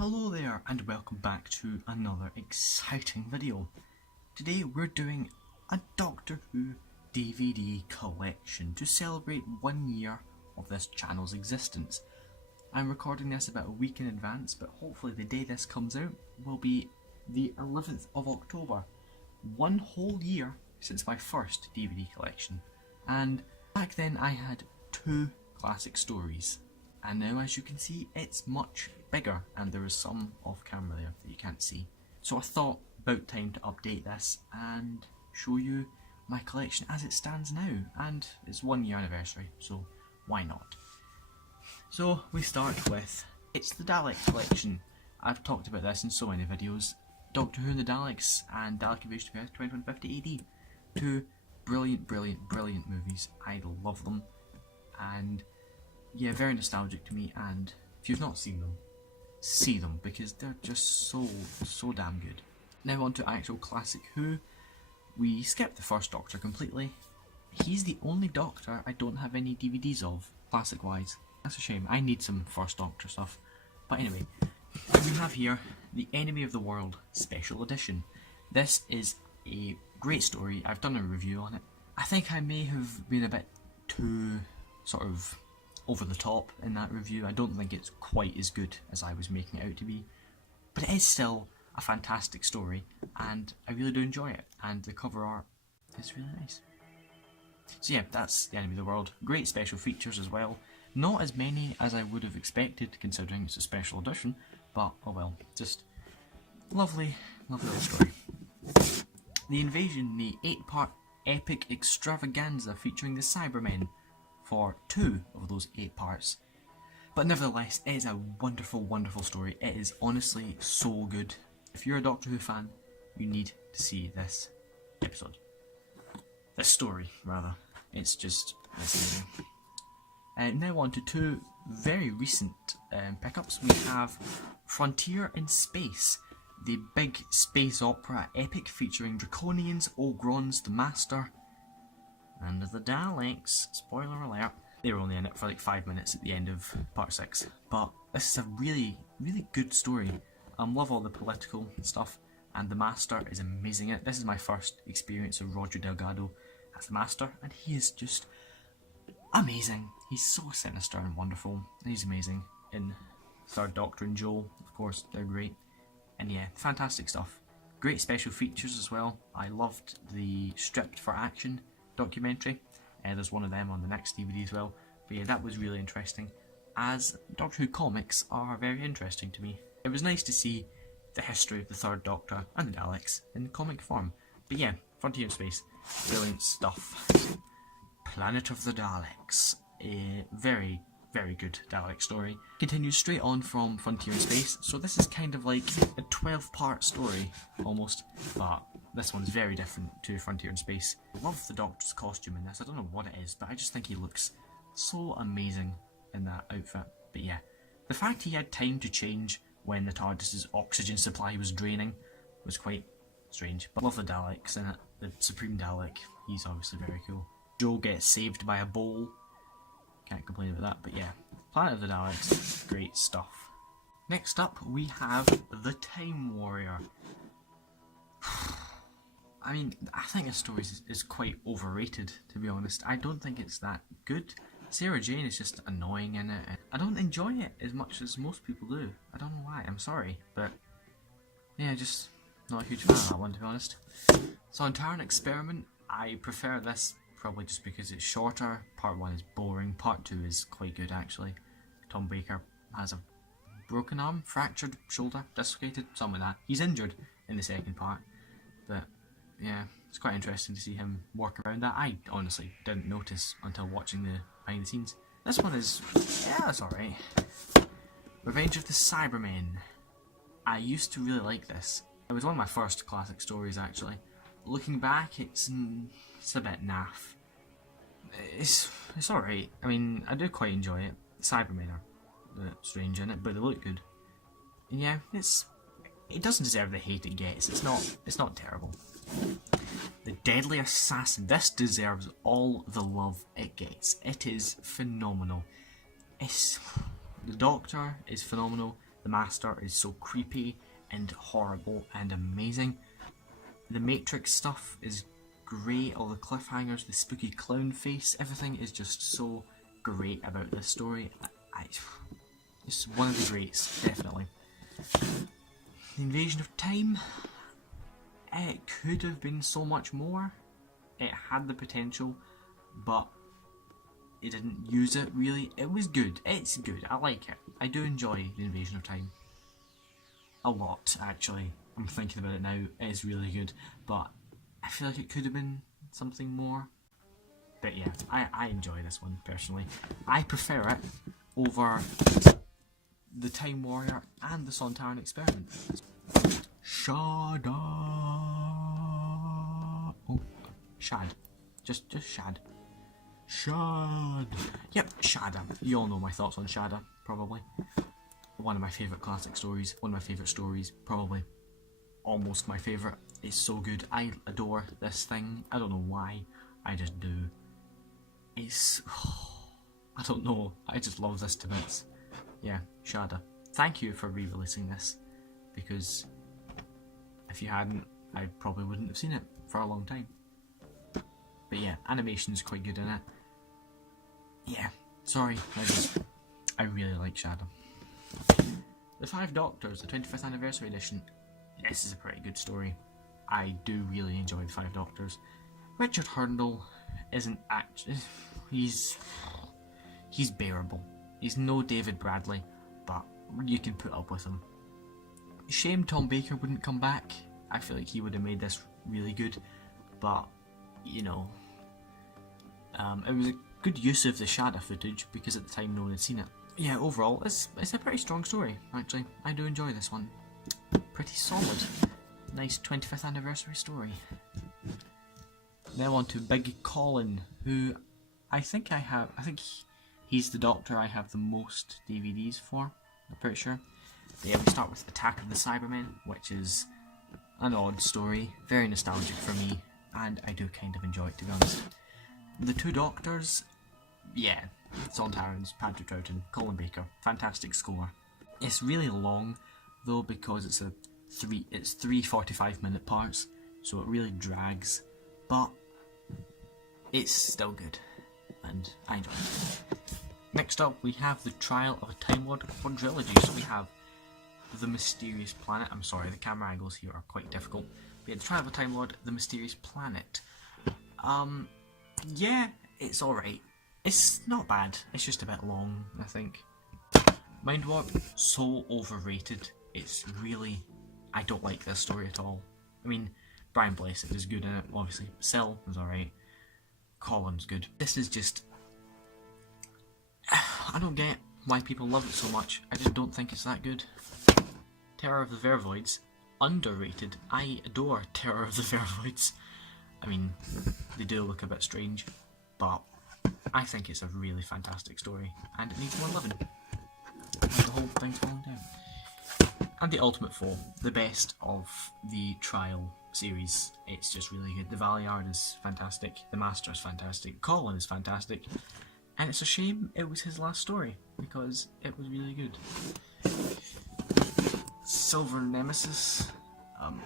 Hello there and welcome back to another exciting video. Today we're doing a Doctor Who DVD collection to celebrate 1 year of this channel's existence. I'm recording this about a week in advance, but hopefully the day this comes out will be the 11th of October. 1 whole year since my first DVD collection, and back then I had 2 classic stories. And now, as you can see, it's much bigger, and there is some off camera there that you can't see. So I thought about time to update this and show you my collection as it stands now, and it's 1 year anniversary, so why not? So we start with, it's the Dalek collection. I've talked about this in so many videos. Doctor Who and the Daleks and Dalek Invasion of Earth 2150 AD. 2 brilliant movies. I love them, and yeah, very nostalgic to me, and if you've not seen them, see them, because they're just so damn good. Now on to actual classic Who. We skipped the first Doctor completely. He's the only Doctor I don't have any DVDs of, classic wise. That's a shame, I need some first Doctor stuff. But anyway, we have here The Enemy of the World Special Edition. This is a great story. I've done a review on it. I think I may have been a bit too sort of over the top in that review. I don't think it's quite as good as I was making it out to be, but it is still a fantastic story and I really do enjoy it, and the cover art is really nice. So yeah, that's The Enemy of the World. Great special features as well. Not as many as I would have expected considering it's a special edition, but oh well, just lovely little story. The Invasion, the 8-part epic extravaganza featuring the Cybermen for 2 of those 8 parts. But nevertheless, it is a wonderful story. It is honestly so good. If you're a Doctor Who fan, you need to see this episode. This story, rather. It's just amazing. Now on to 2 very recent pickups. We have Frontier in Space, the big space opera epic featuring Draconians, Ogrons, the Master, and the Daleks. Spoiler alert. They were only in it for like 5 minutes at the end of part 6. But this is a really good story. Love all the political stuff, and the Master is amazing in it. This is my first experience of Roger Delgado as the Master, and he is just amazing. He's so sinister and wonderful, and he's amazing in Third Doctor and Joel, of course, they're great. And yeah, fantastic stuff. Great special features as well. I loved the Stripped for Action documentary. There's one of them on the next DVD as well. But yeah, that was really interesting, as Doctor Who comics are very interesting to me. It was nice to see the history of the Third Doctor and the Daleks in comic form. But yeah, Frontier in Space, brilliant stuff. Planet of the Daleks, a very good Dalek story. Continues straight on from Frontier in Space, so this is kind of like a 12-part story, almost, but this one's very different to Frontier in Space. I love the Doctor's costume in this. I don't know what it is, but I just think he looks so amazing in that outfit. But yeah, the fact he had time to change when the TARDIS's oxygen supply was draining was quite strange. But I love the Daleks in it. The Supreme Dalek, he's obviously very cool. Joe gets saved by a bowl. Can't complain about that, but yeah. Planet of the Daleks, great stuff. Next up, we have the Tame Warrior. I mean, I think this story is quite overrated, to be honest. I don't think it's that good. Sarah Jane is just annoying in it. I don't enjoy it as much as most people do. I don't know why, I'm sorry, but yeah, just not a huge fan of that one, to be honest. So on Terran Experiment, I prefer this probably just because it's shorter. Part 1 is boring, Part 2 is quite good actually. Tom Baker has a broken arm, fractured shoulder, dislocated, something like that. He's injured in the second part, but yeah, it's quite interesting to see him work around that. I honestly didn't notice until watching the behind the scenes. This one is, yeah, it's alright. Revenge of the Cybermen. I used to really like this. It was one of my first classic stories actually. Looking back, it's a bit naff. It's alright. I mean, I do quite enjoy it. Cybermen are a bit strange in it, but they look good. And yeah, it doesn't deserve the hate it gets. It's not terrible. The Deadly Assassin. This deserves all the love it gets. It is phenomenal. The Doctor is phenomenal. The Master is so creepy and horrible and amazing. The Matrix stuff is great, all the cliffhangers, the spooky clown face, everything is just so great about this story. It's one of the greats, definitely. The Invasion of Time, it could have been so much more. It had the potential, but it didn't use it really. It was good. It's good. I like it. I do enjoy The Invasion of Time. A lot, actually. I'm thinking about it now. It is really good, but I feel like it could have been something more. But yeah, I enjoy this one, personally. I prefer it over the Tame Warrior and the Sontaran Experiment. Shada. Oh, Shad. Just Shad. Shad. Yep, Shada. You all know my thoughts on Shada, probably. One of my favourite classic stories. One of my favourite stories, probably. Almost my favourite. It's so good. I adore this thing. I don't know why. I just do. It's... I don't know. I just love this to bits. Yeah, Shada. Thank you for re-releasing this, because if you hadn't, I probably wouldn't have seen it for a long time. But yeah, animation's quite good in it. Yeah, sorry, I really like Shada. The Five Doctors, the 25th Anniversary Edition. This is a pretty good story. I do really enjoy the Five Doctors. Richard Hurndall isn't actually... He's bearable. He's no David Bradley, but you can put up with him. Shame Tom Baker wouldn't come back. I feel like he would have made this really good, but, you know, it was a good use of the Shada footage, because at the time no one had seen it. Yeah, overall, it's a pretty strong story, actually. I do enjoy this one. Pretty solid. Nice 25th anniversary story. Now on to Big Colin, who I think he's the Doctor I have the most DVDs for, I'm pretty sure. But yeah, we start with Attack of the Cybermen, which is an odd story, very nostalgic for me, and I do kind of enjoy it, to be honest. The Two Doctors, yeah, Sontarans, Patrick Troughton, Colin Baker, fantastic score. It's really long though, because it's three 45-minute parts, so it really drags, but it's still good, and I enjoy it. Next up, we have The Trial of a Time Lord quadrilogy. So we have The Mysterious Planet. I'm sorry, the camera angles here are quite difficult. We had The Trial of a Time Lord, The Mysterious Planet. Yeah, it's alright. It's not bad. It's just a bit long, I think. Mind Warp, so overrated. It's really... I don't like this story at all. I mean, Brian Blessed is good in it, obviously. Cell is alright. Colin's good. This is just... I don't get why people love it so much. I just don't think it's that good. Terror of the Vervoids, underrated. I adore Terror of the Vervoids. I mean, they do look a bit strange, but I think it's a really fantastic story, and it needs more living. And the whole thing's falling down. And The Ultimate Foe, the best of the Trial series. It's just really good. The Valiard is fantastic, the Master is fantastic, Colin is fantastic, and it's a shame it was his last story, because it was really good. Silver Nemesis.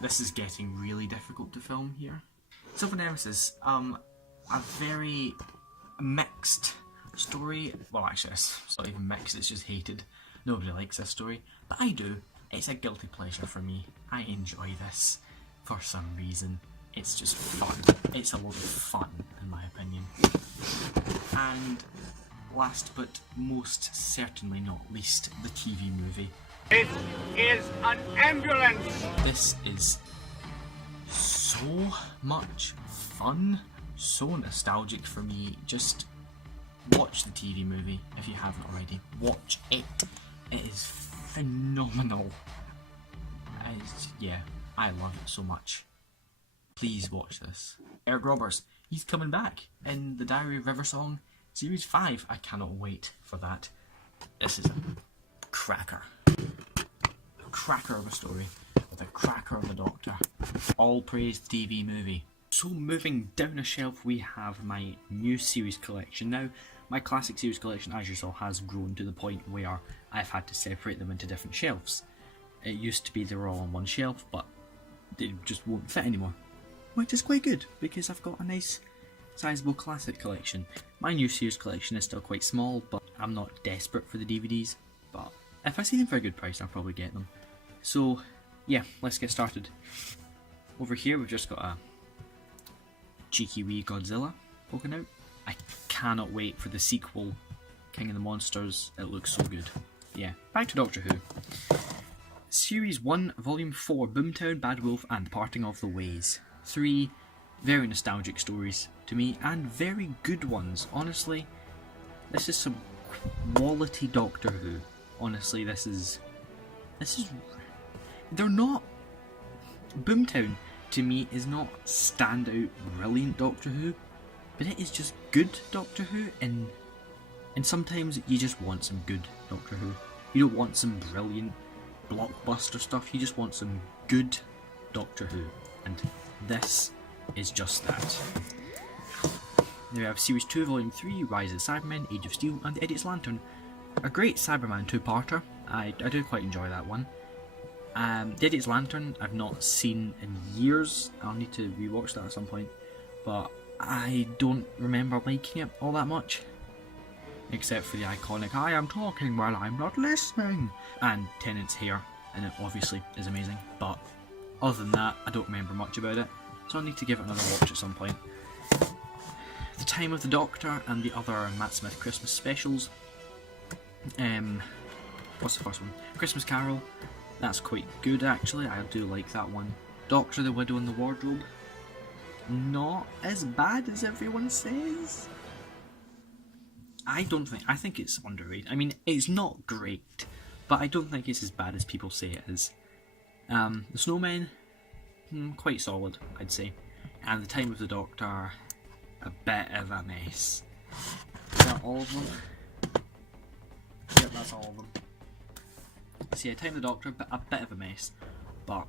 This is getting really difficult to film here. Silver Nemesis, a very mixed story. Well, actually, it's not even mixed, it's just hated. Nobody likes this story, but I do. It's a guilty pleasure for me. I enjoy this for some reason. It's just fun. It's a lot of fun, in my opinion. And last but most certainly not least, the TV movie. It is an ambulance! This is so much fun, so nostalgic for me. Just watch the TV movie if you haven't already. Watch it. It is phenomenal. Yeah, I love it so much. Please watch this. Eric Roberts, he's coming back in the Diary of River Song Series 5. I cannot wait for that. This is a cracker. A cracker of a story with a cracker of a Doctor. All praised TV movie. So moving down a shelf, we have my new series collection. Now, My classic series collection, as you saw, has grown to the point where I've had to separate them into different shelves. It used to be they were all on one shelf, but they just won't fit anymore. Which is quite good, because I've got a nice, sizable classic collection. My new series collection is still quite small, but I'm not desperate for the DVDs. But if I see them for a good price, I'll probably get them. So, yeah, let's get started. Over here, we've just got a cheeky wee Godzilla poking out. I cannot wait for the sequel, King of the Monsters. It looks so good. Yeah, back to Doctor Who. Series 1, Volume 4, Boomtown, Bad Wolf and the Parting of the Ways. 3 very nostalgic stories to me, and very good ones. Honestly, this is some quality Doctor Who. Honestly, this is... They're not... Boomtown, to me, is not standout brilliant Doctor Who, but it is just good Doctor Who, and sometimes you just want some good Doctor Who. You don't want some brilliant blockbuster stuff, you just want some good Doctor Who, and this is just that. Then we have Series 2, Volume 3, Rise of the Cybermen, Age of Steel and The Idiot's Lantern. A great Cyberman two-parter. I do quite enjoy that one. The Idiot's Lantern I've not seen in years. I'll need to rewatch that at some point, but I don't remember liking it all that much, except for the iconic "I am talking while I'm not listening" and Tennant's hair, and it obviously is amazing, but other than that I don't remember much about it, so I'll need to give it another watch at some point. The Time of the Doctor and the other Matt Smith Christmas specials. What's the first one? Christmas Carol. That's quite good actually, I do like that one. Doctor, the Widow and the Wardrobe. Not as bad as everyone says. I think it's underrated. I mean, it's not great, but I don't think it's as bad as people say it is. The Snowmen, quite solid, I'd say. And The Time of the Doctor, a bit of a mess. Is that all of them? Yep, that's all of them. So yeah, Time of the Doctor, a bit of a mess. But,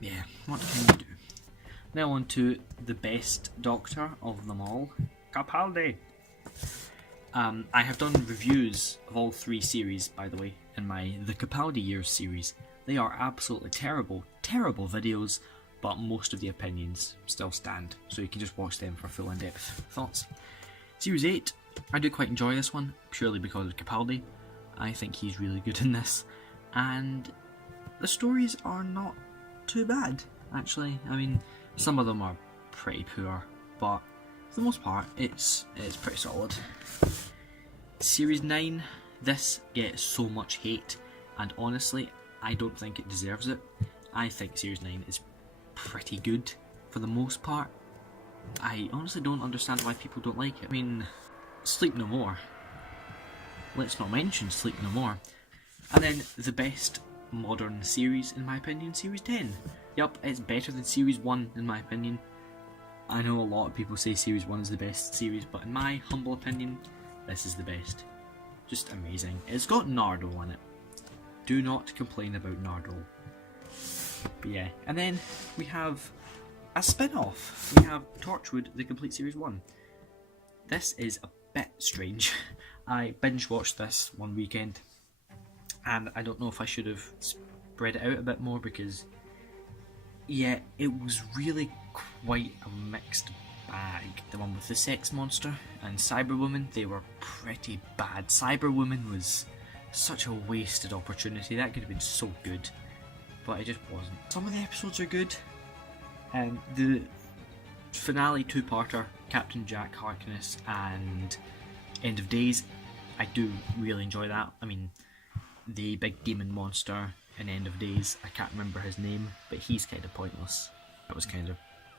yeah, what can you do? Now on to the best Doctor of them all, Capaldi. I have done reviews of all 3 series, by the way, in my The Capaldi Years series. They are absolutely terrible, terrible videos, but most of the opinions still stand, so you can just watch them for full in-depth thoughts. Series 8, I do quite enjoy this one, purely because of Capaldi. I think he's really good in this, and the stories are not too bad, actually. I mean, some of them are pretty poor, but for the most part, it's pretty solid. Series 9, this gets so much hate, and honestly, I don't think it deserves it. I think Series 9 is pretty good for the most part. I honestly don't understand why people don't like it. I mean, Sleep No More. Let's not mention Sleep No More. And then the best modern series, in my opinion, Series 10. Yup, it's better than Series 1 in my opinion. I know a lot of people say Series 1 is the best series, but in my humble opinion, this is the best. Just amazing. It's got Nardo on it. Do not complain about Nardo. But yeah, and then we have a spin-off. We have Torchwood, the complete Series 1. This is a bit strange. I binge-watched this one weekend, and I don't know if I should have spread it out a bit more, because yeah, it was really quite a mixed bag. The one with the sex monster and Cyberwoman, they were pretty bad. Cyberwoman was such a wasted opportunity. That could have been so good, but it just wasn't. Some of the episodes are good. The finale 2-parter, Captain Jack Harkness and End of Days, I do really enjoy that. I mean, the big demon monster in End of Days, I can't remember his name, but he's kind of pointless. That was kind of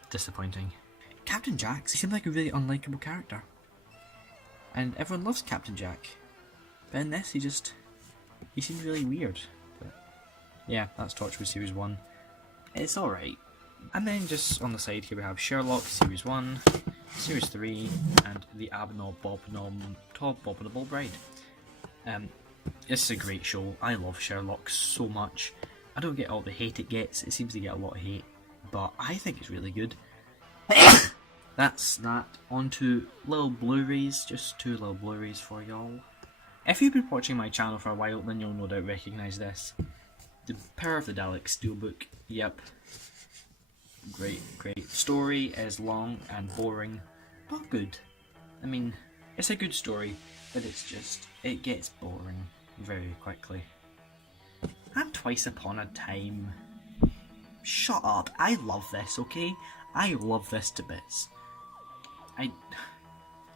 disappointing. Captain Jack seemed like a really unlikable character, and everyone loves Captain Jack, but in this he seemed really weird. But yeah, that's Torchwood Series 1. It's alright. And then just on the side here we have Sherlock Series 1, Series 3, and the Abominable Bride. This is a great show. I love Sherlock so much. I don't get all the hate it gets. It seems to get a lot of hate, but I think it's really good. that's that. On to little Blu-rays, just 2 little Blu-rays for y'all. If you've been watching my channel for a while, then you'll no doubt recognise this. The Power of the Dalek Steelbook, yep. Great. Story is long and boring, but good. I mean, it's a good story, but it gets boring very quickly. And Twice Upon a Time. Shut up, I love this, okay? I love this to bits.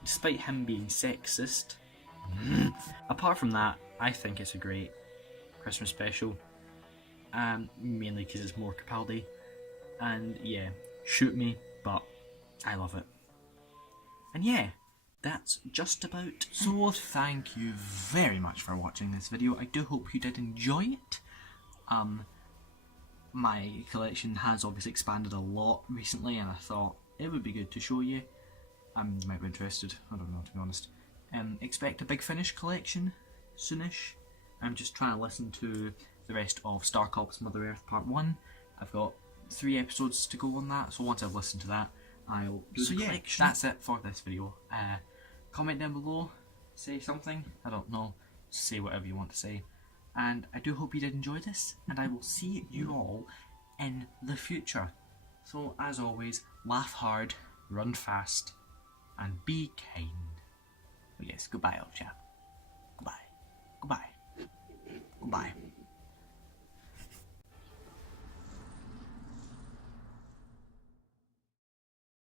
Despite him being sexist, apart from that, I think it's a great Christmas special. Mainly because it's more Capaldi. And yeah, shoot me, but I love it. And yeah, that's just about it. So thank you very much for watching this video. I do hope you did enjoy it. My collection has obviously expanded a lot recently, and I thought it would be good to show you. You might be interested, I don't know, to be honest. Expect a Big Finish collection soonish. I'm just trying to listen to the rest of Star Cops Mother Earth Part 1. I've got 3 episodes to go on that, so once I've listened to that, I'll do the collection. That's it for this video. Comment down below, say something, I don't know, say whatever you want to say. And I do hope you did enjoy this, and I will see you all in the future. So as always, laugh hard, run fast, and be kind. But yes, goodbye old chap. Goodbye. Goodbye. Goodbye.